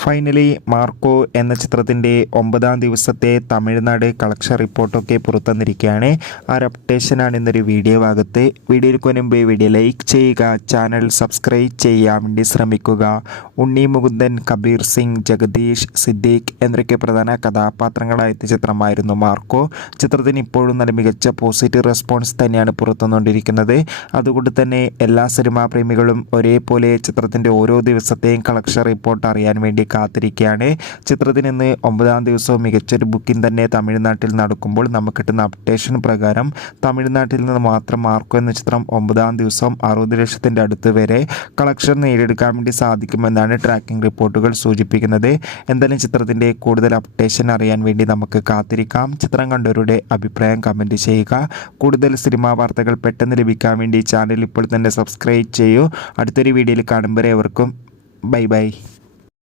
Finally Marco എന്ന ചിത്രത്തിൻ്റെ 9ാം ദിവസത്തെ തമിഴ്നാട് കളക്ഷൻ റിപ്പോർട്ടൊക്കെ പുറത്തുവന്നിരിക്കുകയാണ്. ആ ഒരു അപ്ഡേഷനാണ് ഇന്നൊരു വീഡിയോ ഭാഗത്ത്. വീഡിയോയ്ക്ക് മുൻപ് വീഡിയോ ലൈക്ക് ചെയ്യുക, ചാനൽ സബ്സ്ക്രൈബ് ചെയ്യാൻ വേണ്ടി ശ്രമിക്കുക. ഉണ്ണി മുകുന്ദൻ, കബീർ സിംഗ്, ജഗദീഷ്, സിദ്ദീഖ് എന്നൊക്കെ പ്രധാന കഥാപാത്രങ്ങളായ ചിത്രമായിരുന്നു മാർക്കോ. ചിത്രത്തിന് ഇപ്പോഴും നല്ല മികച്ച പോസിറ്റീവ് റെസ്പോൺസ് തന്നെയാണ് പുറത്തുവന്നുകൊണ്ടിരിക്കുന്നത്. അതുകൊണ്ട് തന്നെ എല്ലാ സിനിമാ പ്രേമികളും ഒരേപോലെ ചിത്രത്തിൻ്റെ ഓരോ ദിവസത്തെയും കളക്ഷൻ റിപ്പോർട്ട് അറിയാൻ വേണ്ടി കാത്തിരിക്കുകയാണ്. ചിത്രത്തിന് ഇന്ന് 9ാം ദിവസവും മികച്ചൊരു ബുക്കിംഗ് തന്നെ തമിഴ്നാട്ടിൽ നടക്കുമ്പോൾ നമുക്ക് കിട്ടുന്ന അപ്ഡേഷൻ പ്രകാരം തമിഴ്നാട്ടിൽ നിന്ന് മാത്രം മാർക്കോ എന്ന ചിത്രം 9ാം ദിവസം 60 ലക്ഷത്തിൻ്റെ അടുത്ത് വരെ കളക്ഷൻ നേടിയെടുക്കാൻ വേണ്ടി സാധിക്കുമെന്നാണ് ട്രാക്കിംഗ് റിപ്പോർട്ടുകൾ സൂചിപ്പിക്കുന്നത്. എന്തായാലും ചിത്രത്തിൻ്റെ കൂടുതൽ അപ്ഡേഷൻ അറിയാൻ വേണ്ടി നമുക്ക് കാത്തിരിക്കാം. ചിത്രം കണ്ടവരുടെ അഭിപ്രായം കമൻറ്റ് ചെയ്യുക. കൂടുതൽ സിനിമാ വാർത്തകൾ പെട്ടെന്ന് ലഭിക്കാൻ വേണ്ടി ചാനൽ ഇപ്പോൾ തന്നെ സബ്സ്ക്രൈബ് ചെയ്യൂ. അടുത്തൊരു വീഡിയോയിൽ കാണുമ്പോൾ ഏവർക്കും ബൈ ബൈ.